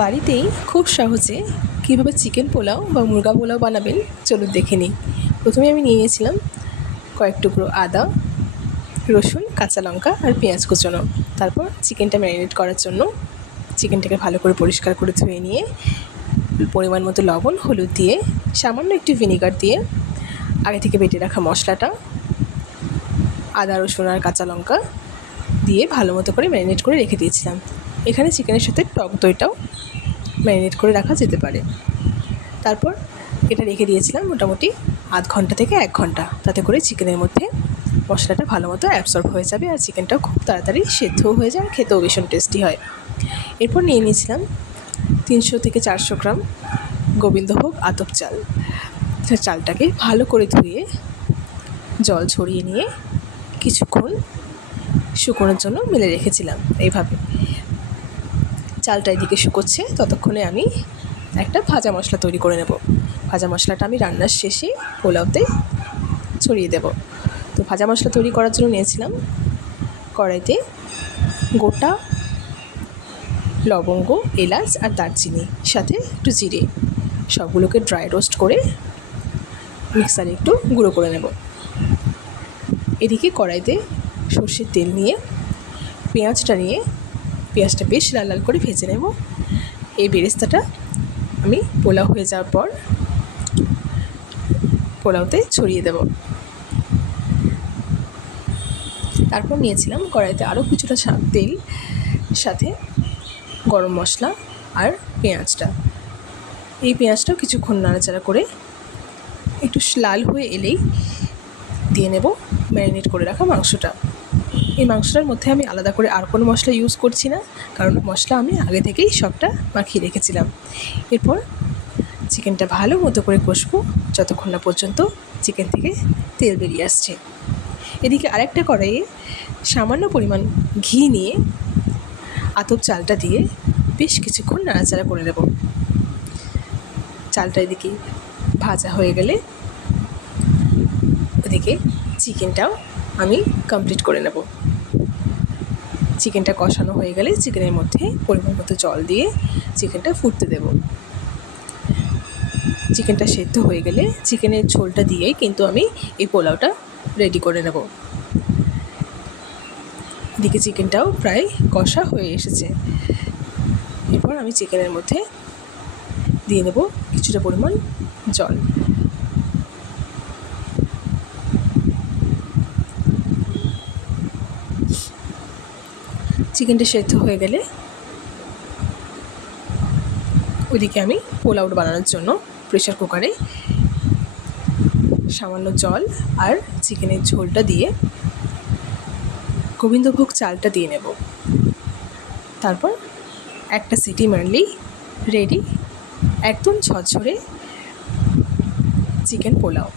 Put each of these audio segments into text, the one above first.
বাড়িতেই খুব সহজে কীভাবে চিকেন পোলাও বা মুরগা পোলাও বানাবেন চলুন দেখে নিই। প্রথমে আমি নিয়ে নিয়েছিলাম কয়েক টুকরো আদা, রসুন, কাঁচা লঙ্কা আর পেঁয়াজ কুচোনো। তারপর চিকেনটা ম্যারিনেট করার জন্য চিকেনটাকে ভালো করে পরিষ্কার করে ধুয়ে নিয়ে পরিমাণ মতো লবণ, হলুদ দিয়ে সামান্য একটু ভিনেগার দিয়ে আগে থেকে বেটে রাখা মশলাটা, আদা, রসুন আর কাঁচা লঙ্কা দিয়ে ভালো মতো করে ম্যারিনেট করে রেখে দিয়েছিলাম। এখানে চিকেনের সাথে টক দইটাও ম্যারিনেট করে রাখা যেতে পারে। তারপর এটা রেখে দিয়েছিলাম মোটামুটি আধ ঘন্টা থেকে 1 ঘন্টা, তাতে করে চিকেনের মধ্যে মশলাটা ভালো মতো অ্যাবসর্ব হয়ে যাবে আর চিকেনটাও খুব তাড়াতাড়ি সেদ্ধও হয়ে যায়, খেতেও ভীষণ টেস্টি হয়। এরপর নিয়ে নিয়েছিলাম 300 থেকে 400 গ্রাম গোবিন্দভোগ আতপ চাল। চালটাকে ভালো করে ধুয়ে জল ছড়িয়ে নিয়ে কিছুক্ষণ শুকোনোর জন্য মেলে রেখেছিলাম। এইভাবে চালটা এদিকে শুকোচ্ছে, ততক্ষণে আমি একটা ভাজা মশলা তৈরি করে নেব। ভাজা মশলাটা আমি রান্নার শেষে পোলাওতে ছড়িয়ে দেব। তো ভাজা মশলা তৈরি করার জন্য নিয়েছিলাম কড়াইতে গোটা লবঙ্গ, এলাচ আর দারচিনি, সাথে একটু জিরে, সবগুলোকে ড্রাই রোস্ট করে মিক্সারে একটু গুঁড়ো করে নেব। এদিকে কড়াইতে সর্ষের তেল নিয়ে পেঁয়াজটা বেশ লাল লাল করে ভেজে নেব। এই বেরেস্তাটা আমি পোলাও হয়ে যাওয়ার পর পোলাওতে ছড়িয়ে দেব। তারপর নিয়েছিলাম কড়াইতে আরও কিছুটা তেল, সাথে গরম মশলা আর পেঁয়াজটা। এই পেঁয়াজটাও কিছুক্ষণ নাড়াচাড়া করে একটু লাল হয়ে এলেই দিয়ে নেব ম্যারিনেট করে রাখা মাংসটা। এই মাংসটার মধ্যে আমি আলাদা করে আর কোনো মশলা ইউজ করছি না, কারণ মশলা আমি আগে থেকেই সবটা মাখিয়ে রেখেছিলাম। এরপর চিকেনটা ভালো মতো করে কষবো যতক্ষণ না পর্যন্ত চিকেন থেকে তেল বেরিয়ে আসছে। এদিকে আরেকটা কড়াইয়ে সামান্য পরিমাণ ঘি নিয়ে আতপ চালটা দিয়ে বেশ কিছুক্ষণ নাড়াচাড়া করে নেব। চালটা এদিকে ভাজা হয়ে গেলে ওদিকে চিকেনটাও আমি কমপ্লিট করে নেব। চিকেনটা কষানো হয়ে গেলে চিকেনের মধ্যে পরিমাণ মতো জল দিয়ে চিকেনটা ফুটতে দেব। চিকেনটা সেদ্ধ হয়ে গেলে চিকেনের ঝোলটা দিয়েই কিন্তু আমি এই পোলাওটা রেডি করে নেব। এদিকে চিকেনটাও প্রায় কষা হয়ে এসেছে। এরপর আমি চিকেনের মধ্যে দিয়ে নেব কিছুটা পরিমাণ জল। চিকেনটা সেদ্ধ হয়ে গেলে ওইদিকে আমি পোলাও বানানোর জন্য প্রেশার কুকারে সামান্য জল আর চিকেনের ঝোলটা দিয়ে গোবিন্দভোগ চালটা দিয়ে নেব। তারপর একটা সিটি মারলেই রেডি একদম ঝরঝরে চিকেন পোলাও।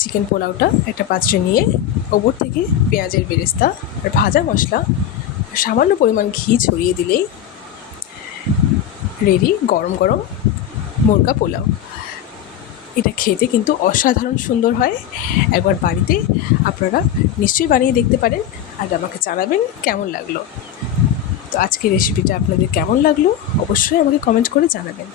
চিকেন পোলাওটা একটা পাত্রে নিয়ে ওপর থেকে পেঁয়াজের বেরেস্তা আর ভাজা মশলা আর সামান্য পরিমাণ ঘি ছড়িয়ে দিলেই রেডি গরম গরম মুরগা পোলাও। এটা খেতে কিন্তু অসাধারণ সুন্দর হয়। একবার বাড়িতে আপনারা নিশ্চয়ই বানিয়ে দেখতে পারেন আর আমাকে জানাবেন কেমন লাগলো। তো আজকের রেসিপিটা আপনাদের কেমন লাগলো অবশ্যই আমাকে কমেন্ট করে জানাবেন।